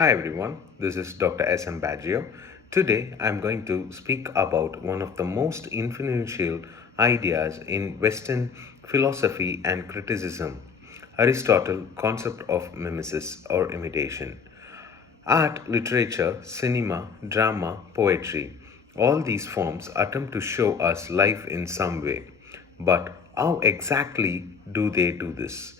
Hi everyone, this is Dr. S.M. Baggio. Today I'm going to speak about one of the most influential ideas in Western philosophy and criticism, Aristotle concept of mimesis or imitation. Art, literature, cinema, drama, poetry, all these forms attempt to show us life in some way. But how exactly do they do this?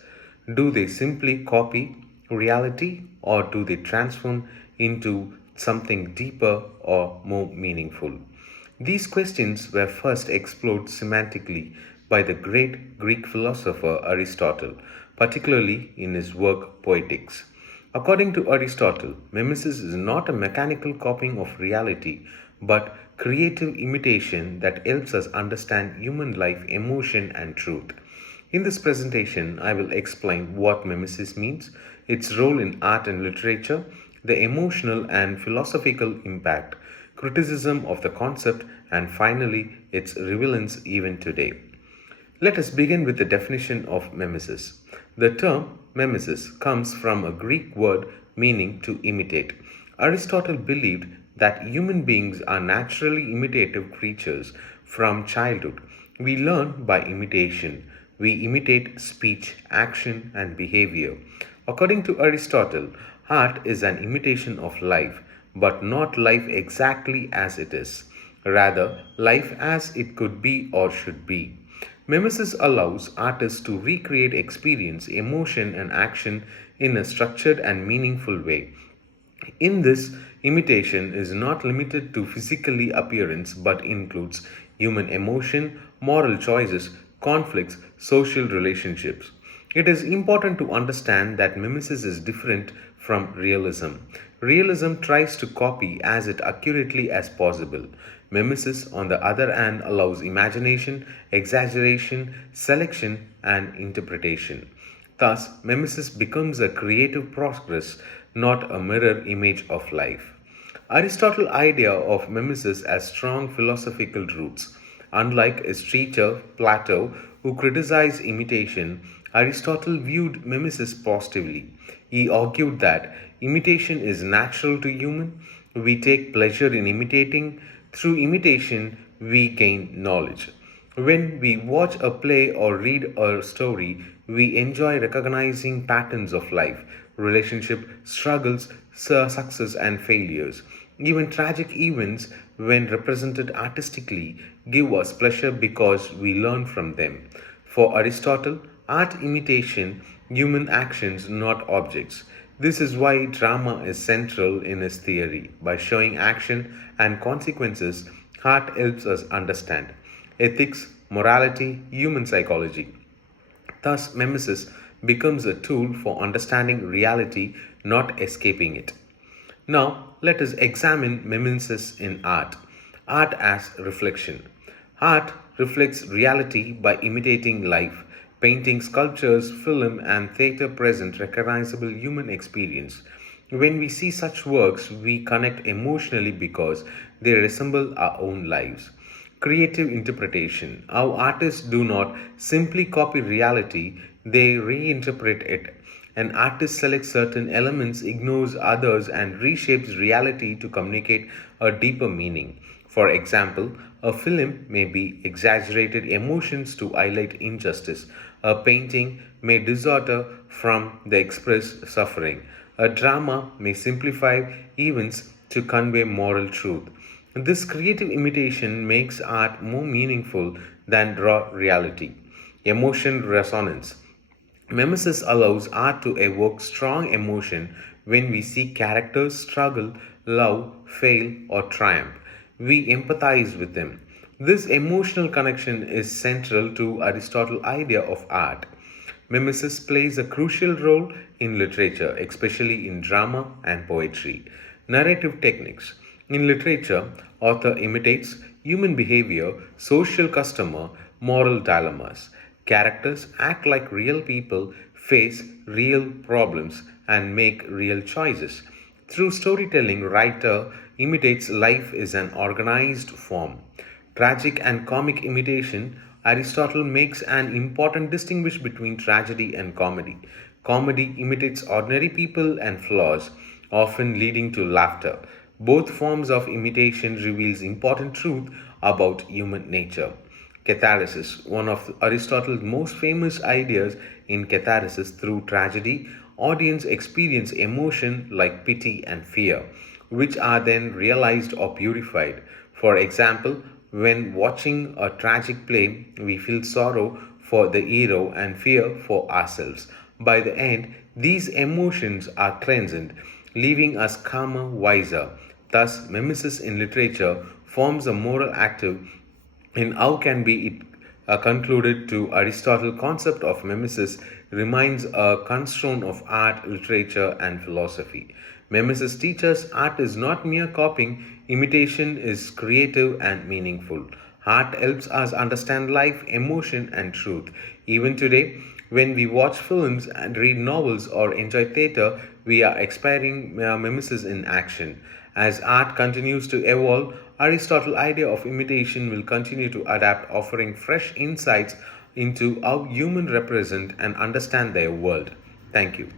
Do they simply copy reality or do they transform into something deeper or more meaningful? These questions were first explored semantically by the great Greek philosopher Aristotle, particularly in his work Poetics. According to Aristotle, mimesis is not a mechanical copying of reality, but creative imitation that helps us understand human life, emotion, and truth. In this presentation, I will explain what mimesis means, its role in art and literature, the emotional and philosophical impact, criticism of the concept, and finally, its relevance even today. Let us begin with the definition of mimesis. The term mimesis comes from a Greek word meaning to imitate. Aristotle believed that human beings are naturally imitative creatures from childhood. We learn by imitation. We imitate speech, action, and behavior. According to Aristotle, art is an imitation of life, but not life exactly as it is. Rather, life as it could be or should be. Mimesis allows artists to recreate experience, emotion, and action in a structured and meaningful way. In this, imitation is not limited to physically appearance but includes human emotion, moral choices, conflicts, social relationships. It is important to understand that mimesis is different from realism. Realism tries to copy as it accurately as possible. Mimesis, on the other hand, allows imagination, exaggeration, selection, and interpretation. Thus, mimesis becomes a creative process, not a mirror image of life. Aristotle's idea of mimesis has strong philosophical roots. Unlike his teacher Plato, who criticized imitation, Aristotle viewed mimesis positively. He argued that imitation is natural to human. We take pleasure in imitating. Through imitation, we gain knowledge. When we watch a play or read a story, we enjoy recognizing patterns of life, relationship, struggles, success, and failures. Even tragic events, when represented artistically, give us pleasure because we learn from them. For Aristotle, art imitation human actions, not objects. This is why drama is central in his theory. By showing action and consequences, art helps us understand ethics, morality, human psychology. Thus, mimesis becomes a tool for understanding reality, not escaping it. Now, let us examine mimesis in art. Art as reflection. Art reflects reality by imitating life. Painting, sculptures, film, and theater present recognizable human experience. When we see such works, we connect emotionally because they resemble our own lives. Creative interpretation. Our artists do not simply copy reality, they reinterpret it. An artist selects certain elements, ignores others, and reshapes reality to communicate a deeper meaning. For example, a film may be exaggerated emotions to highlight injustice. A painting may distort from the expressed suffering. A drama may simplify events to convey moral truth. This creative imitation makes art more meaningful than raw reality. Emotion resonance. Mimesis allows art to evoke strong emotion when we see characters struggle, love, fail, or triumph. We empathize with them. This emotional connection is central to Aristotle's idea of art. Mimesis plays a crucial role in literature, especially in drama and poetry. Narrative techniques. In literature, author imitates human behavior, social custom, moral dilemmas. Characters act like real people, face real problems, and make real choices. Through storytelling, writer imitates life is an organized form. Tragic and comic imitation, Aristotle makes an important distinction between tragedy and comedy. Comedy imitates ordinary people and flaws, often leading to laughter. Both forms of imitation reveals important truth about human nature. Catharsis, one of Aristotle's most famous ideas in Catharsis, through tragedy, audience experience emotion like pity and fear, which are then realized or purified. For example, when watching a tragic play, we feel sorrow for the hero and fear for ourselves. By the end, these emotions are cleansed, leaving us calmer, wiser. Thus, mimesis in literature forms a moral active in how can be it concluded to Aristotle concept of mimesis remains a cornerstone of art, literature, and philosophy. Mimesis teaches art is not mere copying, imitation is creative and meaningful. Art helps us understand life, emotion, and truth. Even today, when we watch films and read novels or enjoy theatre, we are experiencing mimesis in action. As art continues to evolve, Aristotle's idea of imitation will continue to adapt, offering fresh insights into how humans represent and understand their world. Thank you.